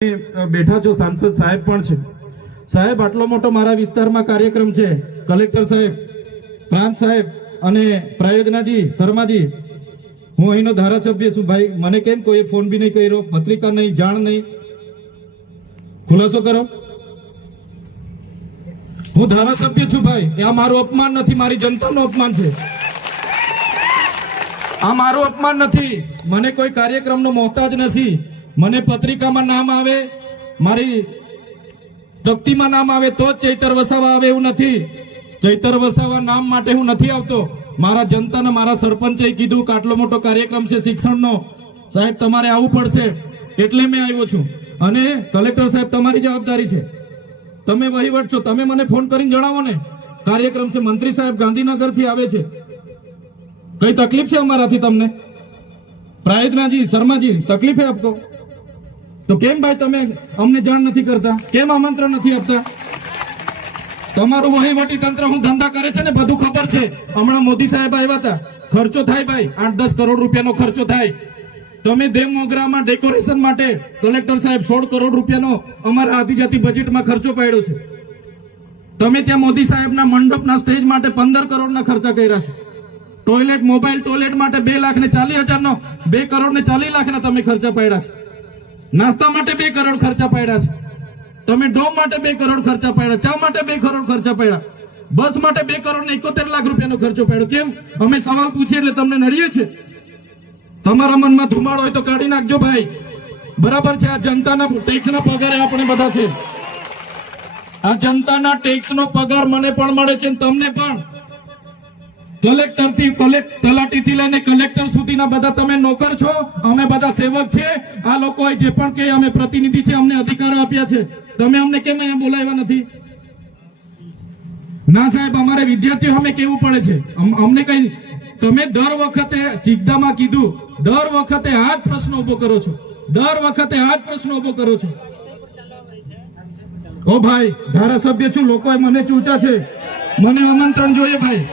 બેઠા છો, સાંસદ સાહેબ પણ છે. સાહેબ, આટલો મોટો મારા વિસ્તારમાં કાર્યક્રમ છે. કલેક્ટર સાહેબ, પ્રાંત સાહેબ અને પ્રાયોજનાજી, શર્માજી, હું અહીંનો ધારાસભ્ય છું ભાઈ. મને કેમ કોઈ ફોન બી નહીં કર્યો, પત્રિકા નહીં, જાણ નહીં, ખુલાસો કરો. હું ધારાસભ્ય છું ભાઈ. આ મારું અપમાન નથી, મારી જનતાનું અપમાન છે. આ મારું અપમાન નથી. મને કોઈ કાર્યક્રમનો મોહતાજ નથી. મને પત્રિકામાં નામ આવે, મારી તકતીમાં નામ આવે તો જ ચૈતર વસાવા આવે એવું નથી. ચૈતર વસાવા નામ માટે હું નથી આવતો. મારા જનતાને મારા સરપંચે કીધું કે આટલો મોટો કાર્યક્રમ છે શિક્ષણનો, સાહેબ તમારે આવવું પડશે, એટલે મેં આવ્યો છું. અને કલેક્ટર સાહેબ, તમારી જવાબદારી છે, તમે વહીવટ છો, તમે મને ફોન કરીને જણાવો ને કાર્યક્રમ છે. મંત્રી સાહેબ ગાંધીનગરથી આવે છે, કઈ તકલીફ છે અમારાથી તમને? પ્રાયોજનાજી, શર્માજી, તકલીફ है आपको? તો કેમ ભાઈ તમે અમને જાણ નથી કરતા? કેમ આમંત્રણ નથી આપતા? તમારું વહીવટી તંત્ર હું ધંધા કરે છે ને બધું ખબર છે. હમણાં મોદી સાહેબ આવ્યા હતા, ખર્ચો થાય ભાઈ, 8-10 કરોડ રૂપિયાનો ખર્ચો થાય. તમે દેવ મોગરામાં ડેકોરેશન માટે કલેક્ટર સાહેબ 16 કરોડ રૂપિયાનો અમારા આદિજાતિ બજેટમાં ખર્ચો પાડ્યો છે. તમે ત્યાં મોદી સાહેબના મંડપના સ્ટેજ માટે 15 કરોડના ખર્ચા કર્યા છે. ટોયલેટ, મોબાઈલ ટોયલેટ માટે 2,40,000 નો, 2 કરોડ ને 40 લાખના તમે ખર્ચા પાડ્યા છે. નાસ્તા માટે 2 કરોડ ખર્ચા પાડ્યા છે. તમે ડોમ માટે 2 કરોડ ખર્ચા પાડ્યા, ચા માટે 2 કરોડ ખર્ચા પાડ્યા, બસ માટે 2 કરોડ ને 71 લાખ રૂપિયાનો ખર્ચો પાડ્યો. કેમ? અમે સવાલ પૂછીએ એટલે તમને નડીએ છે? તમારા મનમાં ધુમાડો હોય તો કાઢી નાખજો ભાઈ. બરાબર છે, આ જનતાના ટેક્સના પગારે આપણે બધા છે. આ જનતાના ટેક્સનો પગાર મને પણ મળે છે, તમને પણ. કલેક્ટરથી તલાટીથી લઈને કલેક્ટર સુધીના બધા તમે નોકર છો, અમે બધા સેવક છે. આ લોકોએ જે પણ કે અમે પ્રતિનિધિ છે, અમને અધિકારો આપ્યા છે. તમે અમને કેમ અહીંયા બોલાવ્યા નથી? ના સાહેબ, અમારે વિદ્યાર્થીઓ અમે કેવું પડે છે. અમને કઈ, તમે દર વખતે ચિકદામાં કીધું, દર વખતે આ જ પ્રશ્ન ઉભો કરો છો, દર વખતે આ જ પ્રશ્ન ઉભો કરો છો. ઓ ભાઈ, ધારાસભ્ય છું, લોકોએ મને ચૂંટ્યા છે, મને આમંત્રણ જોઈએ ભાઈ.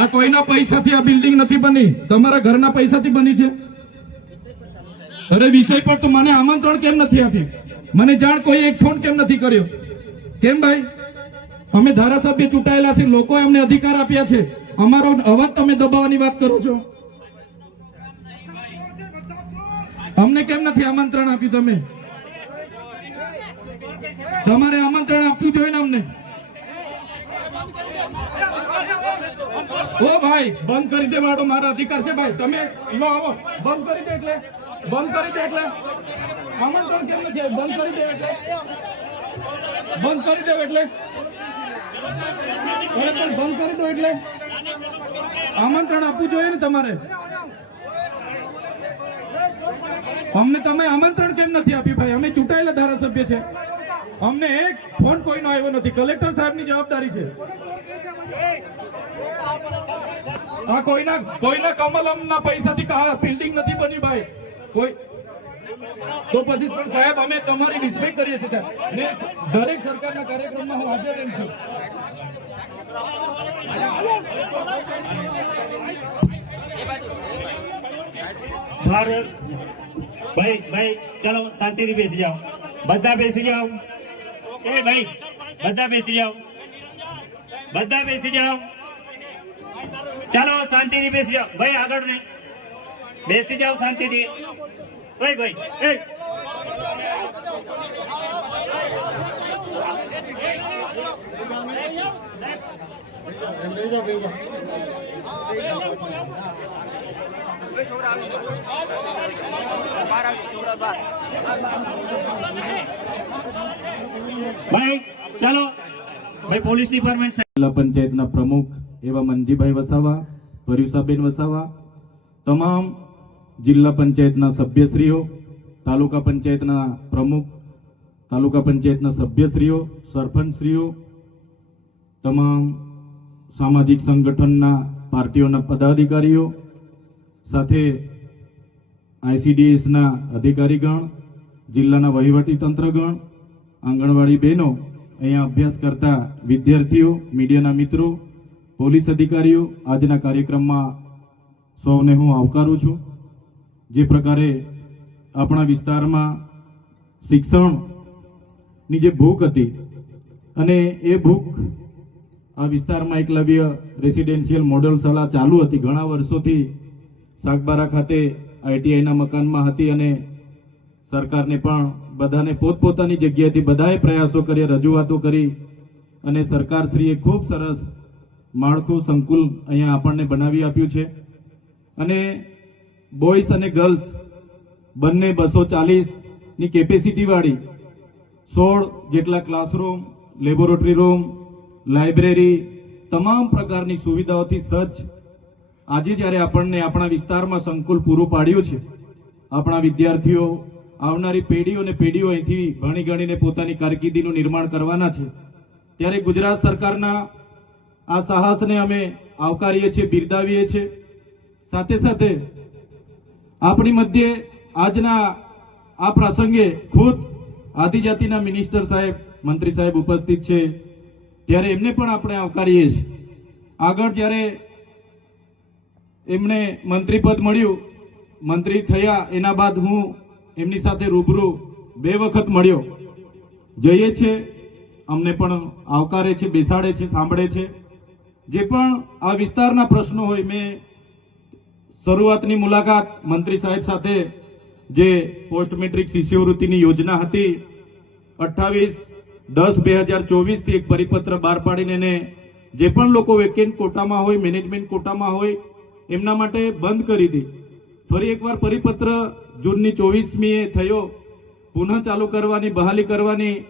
આ કોઈના પૈસાથી આ બિલ્ડિંગ નથી બની, તમારા ઘરના પૈસાથી બની છે. અરે વિષય પર તો મને આમંત્રણ કેમ નથી આપ્યું? મને જાણ કોઈ એક ફોન કેમ નથી કર્યો? કેમ ભાઈ? અમે ધારાસભ્ય ચૂંટાયેલા છે, લોકોએ અમને અધિકાર આપ્યા છે. અમારો અવાજ તમે દબાવવાની વાત કરો છો. અમને કેમ નથી આમંત્રણ આપ્યું? તમે તમારે આમંત્રણ આપવું જોઈએ ને અમને. ઓ ભાઈ, બંધ કરી દેવાડો, મારા અધિકાર છે ભાઈ. તમે આવો, બંધ કરી દે એટલે, બંધ કરી દે એટલે આમંત્રણ કેમ નથી? બંધ કરી દે એટલે, બંધ કરી દો એટલે, પણ બંધ કરી દો એટલે આમંત્રણ આપવું જોઈએ ને તમારે. અમને તમે આમંત્રણ કેમ નથી આપ્યું ભાઈ? અમે ચૂંટાયેલા ધારાસભ્ય છે, અમને એક ફોન કોઈનો આવ્યો નથી. કલેક્ટર સાહેબની જવાબદારી છે. આ કોઈના કમલમના પૈસાથી બિલ્ડિંગ નથી બની ભાઈ. કોઈ તો પછી પણ સાહેબ, અમે તમારી રિસ્પેક્ટ કરીએ છીએ સાહેબ, ને દરેક સરકારના કાર્યક્રમમાં હું હાજર રહું છું. ભારત ભાઈ, ભાઈ ચલો શાંતિથી બેસી જાઓ, બધા બેસી જાઓ. એ ભાઈ, બધા બેસી જાઓ, બધા બેસી જાઓ. ચાલો શાંતિથી બેસી જાઓ ભાઈ, આગળ નહીં, બેસી જાઓ શાંતિથી. ભાઈ ભાઈ, ભાઈ ચાલો ભાઈ. પોલીસ ડિપાર્ટમેન્ટ, જિલ્લા પંચાયતના પ્રમુખ એવા મનજીભાઈ વસાવા, પર્યુષાબેન વસાવા, તમામ જિલ્લા પંચાયતના સભ્યશ્રીઓ, તાલુકા પંચાયતના પ્રમુખ, તાલુકા પંચાયતના સભ્યશ્રીઓ, સરપંચશ્રીઓ, તમામ સામાજિક સંગઠનના પાર્ટીઓના પદાધિકારીઓ, સાથે ICDSના અધિકારીગણ, જિલ્લાના વહીવટી તંત્રગણ, આંગણવાડી બહેનો, અહીંયા અભ્યાસ કરતા વિદ્યાર્થીઓ, મીડિયાના મિત્રો, પોલીસ અધિકારીઓ, આજના કાર્યક્રમમાં સૌને હું આવકારું છું. જે પ્રકારે આપણા વિસ્તારમાં શિક્ષણની જે ભૂખ હતી અને એ ભૂખ આ વિસ્તારમાં એકલવ્ય રેસિડેન્શિયલ મોડેલ શાળા ચાલુ હતી ઘણા વર્ષોથી સાગબારા ખાતે આઈટીઆઈના મકાનમાં હતી અને સરકારને પણ બધાને પોતપોતાની જગ્યાએથી બધાએ પ્રયાસો કર્યા રજૂઆતો કરી અને સરકારશ્રીએ ખૂબ સરસ માળખું સંકુલ અહીંયા આપણને બનાવી આપ્યું છે અને બોયઝ અને ગર્લ્સ બંને 240ની કેપેસિટી વાળી 16 જેટલા ક્લાસરૂમ લેબોરેટરી રૂમ લાઇબ્રેરી તમામ પ્રકારની સુવિધાઓથી સજ્જ આજે જ્યારે આપણને આપણા વિસ્તારમાં સંકુલ પૂરું પાડ્યું છે આપણા વિદ્યાર્થીઓ આવનારી પેઢીઓ અને પેઢીઓ અહીંથી ભણી ગણીને પોતાની કારકિર્દીનું નિર્માણ કરવાના છે ત્યારે ગુજરાત સરકારના આ સાહસને અમે આવકારીએ છીએ બિરદાવીએ છીએ સાથે સાથે આપણી મધ્યે આજના આ પ્રસંગે ખુદ આદિજાતિના મિનિસ્ટર સાહેબ મંત્રી સાહેબ ઉપસ્થિત છે ત્યારે એમને પણ આપણે આવકારીએ છીએ આગળ જ્યારે એમને મંત્રી પદ મળ્યું મંત્રી થયા એના બાદ હું એમની સાથે રૂબરૂ 2 વખત મળ્યો જઈએ છે અમને પણ આવકારે છે બેસાડે છે સાંભળે છે જે પણ આ વિસ્તારના પ્રશ્નો હોય મેં શરૂઆતની મુલાકાત મંત્રી સાહેબ સાથે જે પોસ્ટ મેટ્રિક શિષ્યવૃત્તિની યોજના હતી 28/10/2024 થી એક પરિપત્ર બહાર પાડીને એને જે પણ લોકો વેકેન્ટ કોટામાં હોય મેનેજમેન્ટ કોટામાં હોય એમના માટે બંધ કરી દી ફરી એકવાર પરિપત્ર જૂનની 24મીએ થયો પુનઃ ચાલુ કરવાની બહાલી કરવાની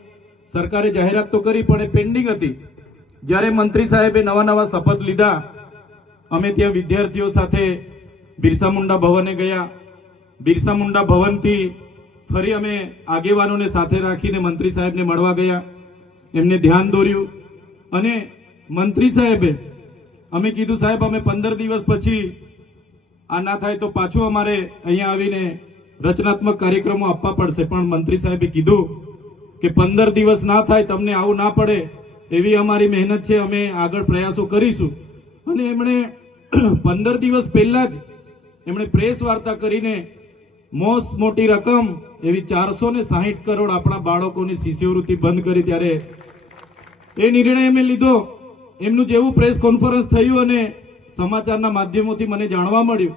સરકારે જાહેરાત તો કરી પણ એ પેન્ડિંગ હતી જ્યારે મંત્રી સાહેબે નવા શપથ લીધા અમે ત્યાં વિદ્યાર્થીઓ સાથે બિરસા મુંડા ભવને ગયા બિરસા મુંડા ભવનથી ફરી અમે આગેવાનોને સાથે રાખીને મંત્રી સાહેબને મળવા ગયા એમને ધ્યાન દોર્યું અને મંત્રી સાહેબે અમે કીધું સાહેબ અમે 15 દિવસ પછી આ ના થાય તો પાછું અમારે અહીંયા આવીને રચનાત્મક કાર્યક્રમો આપવા પડશે પણ મંત્રી સાહેબે કીધું કે 15 દિવસ ના થાય તમને આવું ના પડે એવી અમારી મહેનત છે અમે આગળ પ્રયાસો કરીશું અને એમણે 15 દિવસ પહેલા જ એમણે પ્રેસ વાર્તા કરીને મોટી રકમ એવી 460 કરોડ આપણા બાળકોની શિષ્યવૃત્તિ બંધ કરી ત્યારે એ નિર્ણય અમે લીધો એમનું જેવું પ્રેસ કોન્ફરન્સ થયું અને સમાચારના માધ્યમોથી મને જાણવા મળ્યું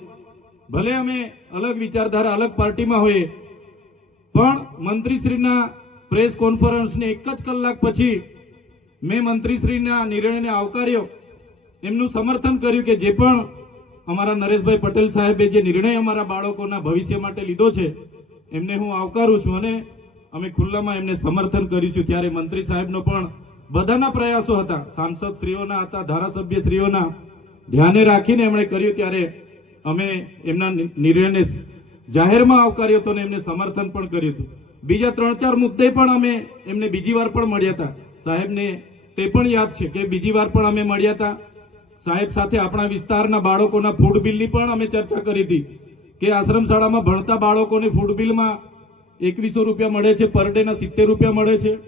ભલે અમે અલગ વિચારધારા અલગ પાર્ટીમાં હોઈએ પણ મંત્રીશ્રીના પ્રેસ કોન્ફરન્સને 1 જ કલાક પછી મેં મંત્રીશ્રીના નિર્ણયને આવકાર્યો એમનું સમર્થન કર્યું કે જે પણ અમારા નરેશભાઈ પટેલ સાહેબે જે નિર્ણય અમારા બાળકોના ભવિષ્ય માટે લીધો છે એમને હું આવકારું છું અને અમે ખુલ્લામાં એમને સમર્થન કરીશું ત્યારે મંત્રી સાહેબનો પણ બધાના પ્રયાસો હતા સાંસદ શ્રીઓના હતા ધારાસભ્ય શ્રીઓના ધ્યાને રાખીને એમણે કર્યું ત્યારે અમે એમના નિર્ણયને જાહેરમાં આવકાર્યો હતો અને એમને સમર્થન પણ કર્યું હતું બીજા 3-4 મુદ્દે પણ અમે એમને બીજી વાર પણ મળ્યા હતા સાહેબને તે પણ યાદ છે કે બીજી વાર પણ અમે મળ્યા હતા સાહેબ સાથે આપણા વિસ્તારના બાળકોના ફૂડ બિલની પણ અમે ચર્ચા કરી હતી કે આશ્રમ શાળામાં ભણતા બાળકોને ફૂડ બિલમાં 2100 રૂપિયા મળે છે પર ડેના 70 રૂપિયા મળે છે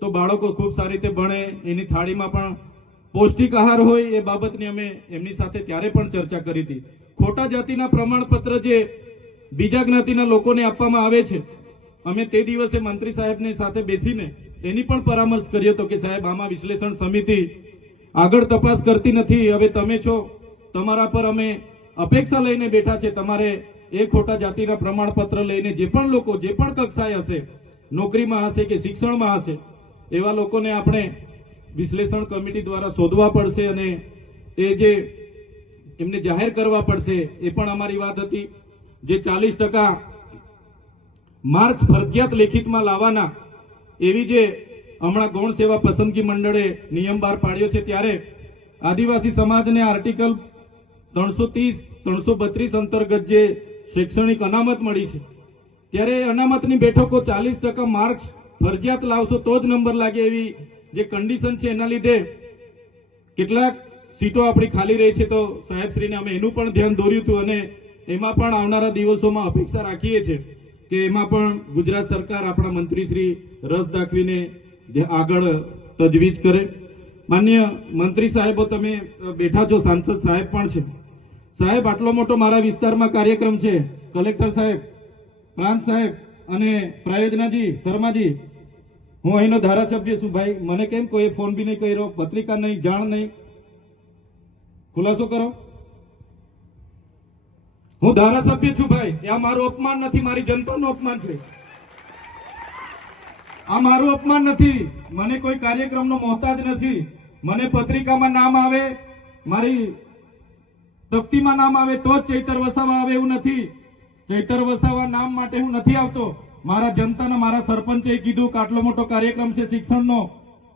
તો બાળકો ખૂબ સારી રીતે ભણે એની થાળીમાં પણ પૌષ્ટિક આહાર હોય એ બાબતની અમે એમની સાથે ત્યારે પણ ચર્ચા કરી હતી ખોટા જાતિના પ્રમાણપત્ર જે બીજા જ્ઞાતિના લોકોને આપવામાં આવે છે અમે તે દિવસે મંત્રી સાહેબની સાથે બેસીને એની પણ પરામર્શ કર્યો હતો કે સાહેબ આમાં વિશ્લેષણ સમિતિ આગળ તપાસ કરતી નથી હવે તમે છો તમારા પર અમે અપેક્ષા લઈને બેઠા છે તમારે એ ખોટા જાતિના પ્રમાણપત્ર લઈને જે પણ લોકો જે પણ કક્ષાએ હશે નોકરીમાં હશે કે શિક્ષણમાં હશે એવા લોકોને આપણે વિશ્લેષણ કમિટી દ્વારા શોધવા પડશે અને એ જે એમને જાહેર કરવા પડશે એ પણ અમારી વાત હતી જે 40% માર્ક્સ ફરજિયાત લેખિતમાં લાવવાના એવી જે હમણાં ગૌણ સેવા પસંદગી મંડળે નિયમ બહાર પાડ્યો છે ત્યારે આદિવાસી સમાજને આર્ટિકલ 330-332 અંતર્ગત જે શૈક્ષણિક અનામત મળી છે ત્યારે અનામતની બેઠકો 40% માર્ક્સ ફરજિયાત લાવશો તો જ નંબર લાગે એવી જે કન્ડિશન છે એના લીધે કેટલાક સીટો આપણી ખાલી રહી છે તો સાહેબશ્રીને અમે એનું પણ ધ્યાન દોર્યું હતું અને એમાં પણ આવનારા દિવસોમાં અપેક્ષા રાખીએ છીએ કે એમાં પણ ગુજરાત સરકાર આપણા મંત્રીશ્રી રસ દાખવીને આગળ તજવીજ કરે માન્ય મંત્રી સાહેબો તમે બેઠા છો સાંસદ સાહેબ પણ છે સાહેબ આટલો મોટો મારા વિસ્તારમાં કાર્યક્રમ છે કલેક્ટર સાહેબ પ્રાંત સાહેબ અને પ્રાયોજનાજી શર્માજી, હું અહીંનો ધારાસભ્ય છું ભાઈ. મને કેમ કોઈ ફોન બી નહીં કર્યો, પત્રિકા નહીં, જાણ નહીં, ખુલાસો કરો. હું ધારાસભ્ય છું ભાઈ. આ મારું અપમાન નથી, મારી જનતાનું અપમાન છે. આ મારું અપમાન નથી. મને કોઈ કાર્યક્રમનો મોહતાજ નથી. મને પત્રિકામાં નામ આવે, મારી તકતીમાં નામ આવે તો જ ચૈતર વસાવા આવે એવું નથી. ચૈતર વસાવા નામ માટે હું નથી આવતો. મારા જનતાના, મારા સરપંચે કીધું કે આટલો મોટો કાર્યક્રમ છે શિક્ષણનો,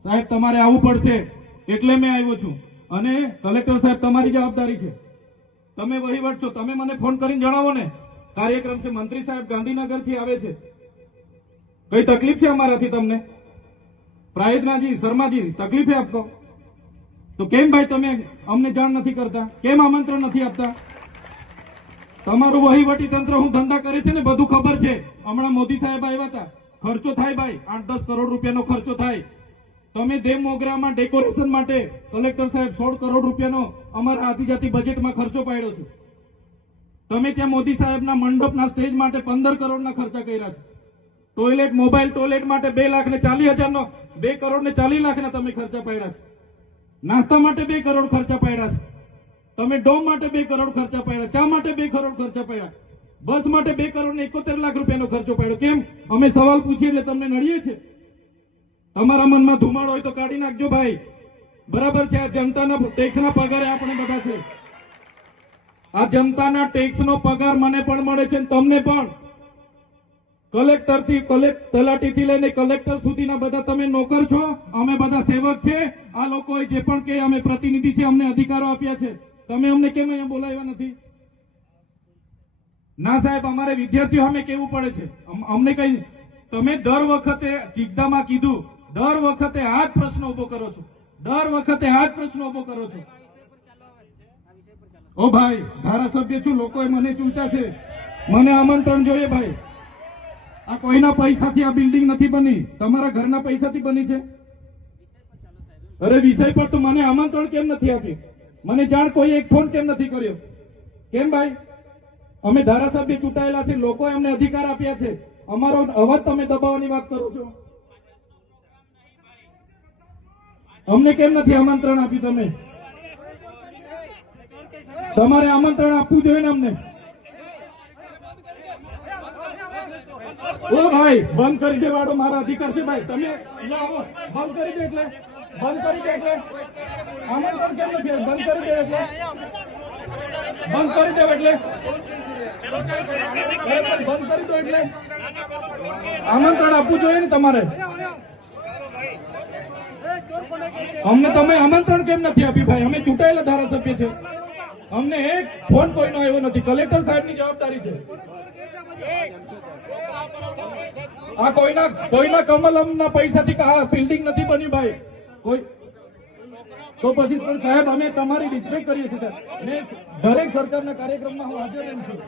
સાહેબ તમારે આવવું પડશે, એટલે મેં આવ્યો છું. અને કલેક્ટર સાહેબ તમારી જવાબદારી છે, તમે વહીવટ છો, તમે મને ફોન કરીને જણાવો ને કાર્યક્રમ છે. મંત્રી સાહેબ ગાંધીનગરથી આવે છે, કઈ તકલીફ છે અમારાથી તમને? પ્રાયોજનાજી શર્માજી તકલીફ આપતો તો કેમ ભાઈ તમે અમને જાણ નથી કરતા? કેમ આમંત્રણ નથી આપતા? તમારું વહીવટી તંત્ર હું ધંધા કરે છે ને બધું ખબર છે. હમણાં મોદી સાહેબ આવ્યા હતા, ખર્ચો થાય ભાઈ, 8-10 કરોડ રૂપિયાનો ખર્ચો થાય. તમે દેવ મોગરામાં ડેકોરેશન માટે કલેક્ટર સાહેબ 16 કરોડ રૂપિયાનો અમારા આદિજાતિ બજેટમાં ખર્ચો પાડ્યો છે. તમે ત્યાં મોદી સાહેબના મંડપના સ્ટેજ માટે 15 કરોડના ખર્ચા કર્યા છે. ટોયલેટ, મોબાઈલ ટોયલેટ માટે 2,40,000નો 2 કરોડ ને 40 લાખના તમે ખર્ચા પાડ્યા છે. નાસ્તા માટે 2 કરોડ ખર્ચા પાડ્યા છે. તમે ડોમ માટે 2 કરોડ ખર્ચા પાડ્યા, ચા માટે 2 કરોડ ખર્ચા પાડ્યા, બસ માટે 2 કરોડ ને 71 લાખ રૂપિયાનો ખર્ચો પાડ્યો. કેમ? અમે સવાલ પૂછીએ એટલે તમને નડીએ છે? તમારા મનમાં ધુમાડો હોય તો કાઢી નાખજો ભાઈ. બરાબર છે, આ જનતાના ટેક્સના પગારે આપણે બધા છે. આ જનતાના ટેક્સનો પગાર મને પણ મળે છે, તમને પણ. કલેક્ટરથી તલાટીથી લઈને કલેક્ટર સુધીના બધા તમે નોકર છો, અમે બધા સેવક છે. આ લોકોએ જે પણ કે અમે પ્રતિનિધિ છે, અમને અધિકારો આપ્યા છે. તમે અમને કેમ અહીંયા બોલાવ્યા નથી? ના સાહેબ, અમારે વિદ્યાર્થીઓ સામે કેવું પડે છે. અમને કઈ, તમે દર વખતે ચિકદામાં કીધું, દર વખતે આ જ પ્રશ્ન ઉભો કરો છો, દર વખતે આ જ પ્રશ્ન ઉભો કરો છો. ઓ ભાઈ, ધારાસભ્ય છું, લોકોએ મને ચૂંટ્યા છે, મને આમંત્રણ જોઈએ ભાઈ. આ કોઈના પૈસાથી આ બિલ્ડિંગ નથી બની, તમારા ઘરના પૈસાથી બની છે. અરે વિષય પર તો મને આમંત્રણ કેમ નથી આપ્યું? મને જાણ કોઈ એક ફોન કેમ નથી કર્યો? કેમ ભાઈ? અમે ધારાસભ્ય ચૂંટાયેલા છે, લોકોએ અમને અધિકાર આપ્યા છે, અમારો અવાજ તમે દબાવવાની વાત કરો છો. અમને કેમ નથી આમંત્રણ આપ્યું? તમે તમારે આમંત્રણ આપવું જોઈએ ને અમને. ઓ ભાઈ, બંધ કરી દેવાડો, મારા અધિકાર છે ભાઈ. તમે આવો, બંધ કરી દે એટલે, બંધ કરી દે એટલે આમંત્રણ કેમ નથી? બંધ કરી દે એટલે, બંધ કરી દે એટલે, બંધ કરી દો એટલે આમંત્રણ આપવું જોઈએ ને તમારે. અમને તમે આમંત્રણ કેમ નથી આપ્યું ભાઈ? અમે ચૂંટાયેલા ધારાસભ્ય છે, અમને એક ફોન કોઈનો આવ્યો નથી. કલેક્ટર સાહેબની જવાબદારી છે. આ કોઈના કમલમના પૈસાથી આ બિલ્ડિંગ નથી બની ભાઈ. કોઈ તો પછી પણ સાહેબ, અમે તમારી રિસ્પેક્ટ કરીએ છીએ સાહેબ. ને દરેક સરકારના કાર્યક્રમમાં હું હાજર રહું છું.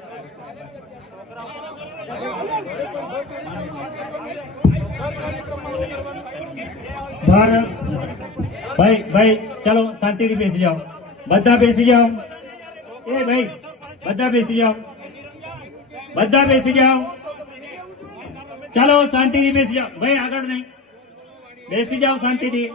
ભારત ભાઈ, ચાલો શાંતિથી બેસી જાઓ, બધા બેસી જાઓ. એ ભાઈ, બધા બેસી જાઓ, બધા બેસી જાઓ. ચાલો શાંતિથી બેસી જાઓ ભાઈ, આગળ નહીં, બેસી જાઓ શાંતિથી.